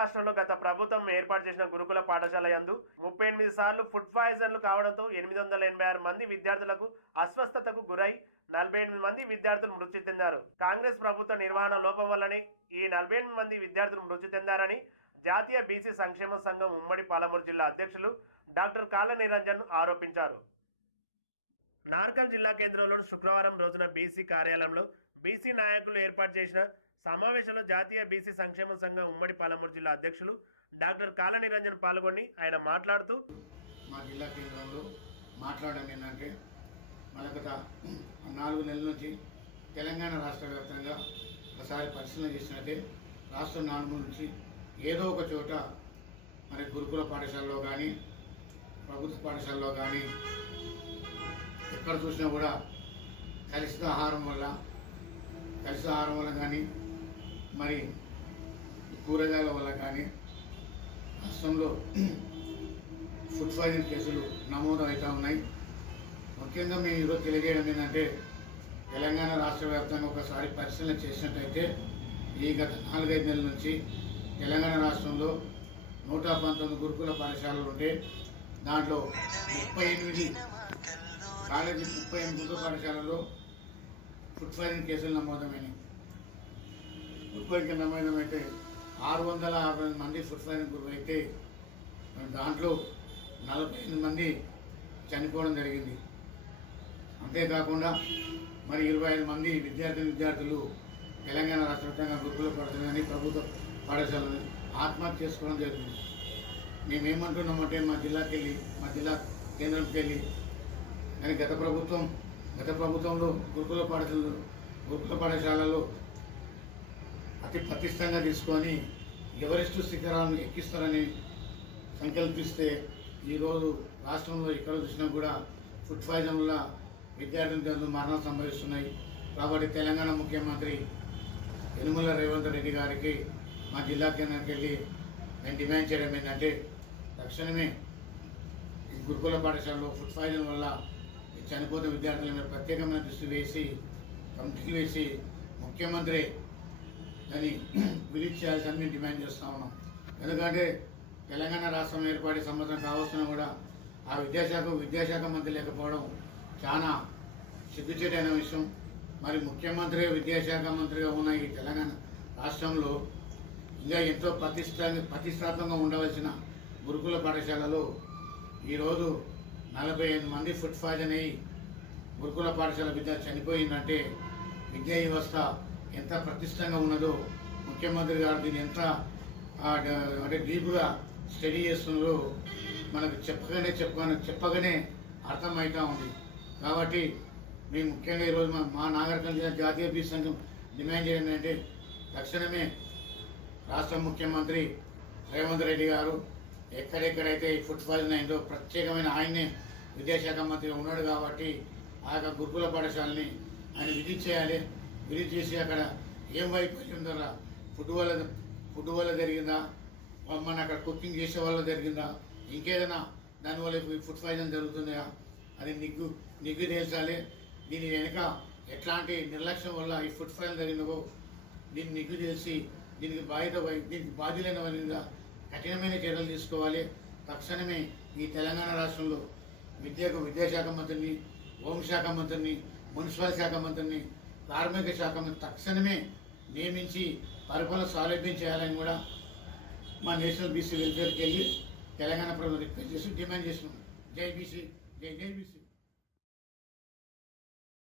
రాష్ట్రంలో గత ప్రభుత్వం ఏర్పాటు చేసిన గురుకుల పాఠశాల యందు ముప్పై ఎనిమిది సార్లు ఫుడ్ పాయిజన్లు కావడంతో ఎనిమిది వందల ఎనభై ఆరు మంది విద్యార్థులకు అస్వస్థతకు గురై నలభై ఎనిమిది మంది విద్యార్థులు మృతి చెందారు. కాంగ్రెస్ ప్రభుత్వ నిర్వహణ లోపం వల్లనే ఈ నలభై ఎనిమిది మంది విద్యార్థులు మృతి చెందారని జాతీయ బీసీ సంక్షేమ సంఘం ఉమ్మడి పాలమూరు జిల్లా అధ్యక్షులు డాక్టర్ కాళ్ళ నిరంజన్ ఆరోపించారు. నార్కల్ జిల్లా కేంద్రంలో శుక్రవారం రోజున బీసీ కార్యాలయంలో బీసీ నాయకులు ఏర్పాటు చేసిన సమావేశంలో జాతీయ బీసీ సంక్షేమ సంఘం ఉమ్మడి పాలమూరు జిల్లా అధ్యక్షులు డాక్టర్ కాళ్ళ పాల్గొని ఆయన మాట్లాడుతూ మా జిల్లా కేంద్రంలో మాట్లాడడం ఏంటంటే మన గత నాలుగు నెలల నుంచి తెలంగాణ రాష్ట్ర వ్యాప్తంగా ఒకసారి పరిశీలన చేసినట్టే రాష్ట్రం నాలుగు నుంచి ఏదో ఒక చోట మరి గురుకుల పాఠశాలలో కానీ ప్రభుత్వ పాఠశాలలో కానీ ఎక్కడ చూసినా కూడా కలుషిత ఆహారం వల్ల కలుషిత ఆహారం వల్ల కానీ మరి కూరగాయల వల్ల కానీ రాష్ట్రంలో ఫుడ్ పాయిజన్ కేసులు నమోదు అవుతూ ఉన్నాయి. ముఖ్యంగా మేము ఈరోజు తెలియజేయడం ఏంటంటే తెలంగాణ రాష్ట్ర వ్యాప్తంగా ఒకసారి పరిశీలన చేసినట్టయితే ఈ గత నాలుగైదు నెలల నుంచి తెలంగాణ రాష్ట్రంలో నూట పంతొమ్మిది గురుకుల పాఠశాలలు ఉంటే దాంట్లో ముప్పై ఎనిమిది కాలేజీ ముప్పై ఎనిమిది గురుకుల పాఠశాలలో ఫుడ్ పాయిజన్ కేసులు నమోదమైనాయి. ఇప్పటికీ పాయిజన్ అయితే ఆరు వందల అరవై మంది సుస్థాయిన గురువు గురైతే దాంట్లో నలభై ఎనిమిది మంది చనిపోవడం జరిగింది. అంతేకాకుండా మరి ఇరవై ఐదు మంది విద్యార్థి విద్యార్థులు తెలంగాణ రాష్ట్ర వ్యాప్తంగా గురుకుల పడుతున్నాయని ప్రభుత్వ పాఠశాలను ఆత్మహత్య చేసుకోవడం జరిగింది. మేమేమంటున్నామంటే మా జిల్లాకి వెళ్ళి మా జిల్లా కేంద్రంకి వెళ్ళి కానీ గత ప్రభుత్వం గత ప్రభుత్వంలో గురుకుల పాఠశాలలు గురుకుల పాఠశాలలో అతి పతిష్టంగా తీసుకొని ఎవరెస్ట్ శిఖరాలను ఎక్కిస్తారని సంకల్పిస్తే ఈరోజు రాష్ట్రంలో ఎక్కడ చూసినా కూడా ఫుడ్ పాయిజన్ వల్ల విద్యార్థులు మరణాలు సంభవిస్తున్నాయి. కాబట్టి తెలంగాణ ముఖ్యమంత్రి యనుమల రేవంత్ రెడ్డి గారికి మా జిల్లా కేంద్రానికి వెళ్ళి నేను డిమాండ్ చేయడం ఏంటంటే తక్షణమే ఈ గురుకుల పాఠశాలలో ఫుడ్ పాయిజన్ వల్ల చనిపోతున్న విద్యార్థుల మీద ప్రత్యేకమైన దృష్టి వేసి కమిటీ వేసి ముఖ్యమంత్రి దాన్ని విలీజ్ చేయాల్సి మేము డిమాండ్ చేస్తా ఉన్నాం. ఎందుకంటే తెలంగాణ రాష్ట్రం ఏర్పడే సంవత్సరం కావాల్సిన కూడా ఆ విద్యాశాఖ విద్యాశాఖ మంత్రి లేకపోవడం చాలా సిగ్గుచేటైన విషయం. మరి ముఖ్యమంత్రి విద్యాశాఖ మంత్రిగా ఉన్న ఈ తెలంగాణ రాష్ట్రంలో ఇంకా ఎంతో ప్రతిష్ట ప్రతిష్టాత్మకంగా ఉండవలసిన గురుకుల పాఠశాలలో ఈరోజు నలభై ఐదు మంది ఫుడ్ పాయిజన్ అయ్యి గురుకుల పాఠశాల విద్య చనిపోయిందంటే విద్యా వ్యవస్థ ఎంత ప్రతిష్టంగా ఉన్నదో ముఖ్యమంత్రి గారు దీన్ని ఎంత అంటే డీప్గా స్టడీ చేస్తున్నారో మనకు చెప్పగానే చెప్పగానే చెప్పగానే అర్థమవుతూ ఉంది. కాబట్టి మేము ముఖ్యంగా ఈరోజు మా మా జాతీయ బీ సంఘం డిమాండ్ చేయడం ఏంటంటే తక్షణమే రాష్ట్ర ముఖ్యమంత్రి రేవంత్ రెడ్డి గారు ఎక్కడెక్కడైతే ఈ ఫుడ్ పాయిజన్ అయిందో ప్రత్యేకమైన ఆయన్నే విద్యాశాఖ మంత్రిగా ఉన్నాడు కాబట్టి ఆ యొక్క గురుకుల పాఠశాలని ఆయన విజిట్ చేయాలి. విజిట్ చేసి అక్కడ ఏం వైఫల్యం ఉందో ఫుడ్ వల్ల ఫుడ్ వల్ల జరిగిందా? మన అక్కడ కుకింగ్ చేసే వల్ల జరిగిందా? ఇంకేదైనా దానివల్ల ఈ ఫుడ్ పాయిజన్ జరుగుతుందా అని నిగ్గు నిగ్గు తేల్చాలి. దీని వెనుక ఎట్లాంటి నిర్లక్ష్యం వల్ల ఈ ఫుడ్ పాయిజన్ జరిగినవో దీన్ని నిగ్గు తెలిసి దీనికి బాధ్యత దీనికి బాధ్యులైన వారి కఠినమైన చర్యలు తీసుకోవాలి. తక్షణమే ఈ తెలంగాణ రాష్ట్రంలో విద్యకు విద్యాశాఖ మంత్రిని హోంశాఖ మంత్రిని మున్సిపల్ శాఖ మంత్రిని కార్మిక శాఖ తక్షణమే నియమించి పరిపాలన సౌలభ్యం చేయాలని కూడా మా నేషనల్ బీసీ వెల్ఫేర్కి వెళ్ళి తెలంగాణ ప్రభుత్వం రిక్వెస్ట్ చేసి డిమాండ్ చేస్తున్నాం. జై బీసీ జై జై బీసీ.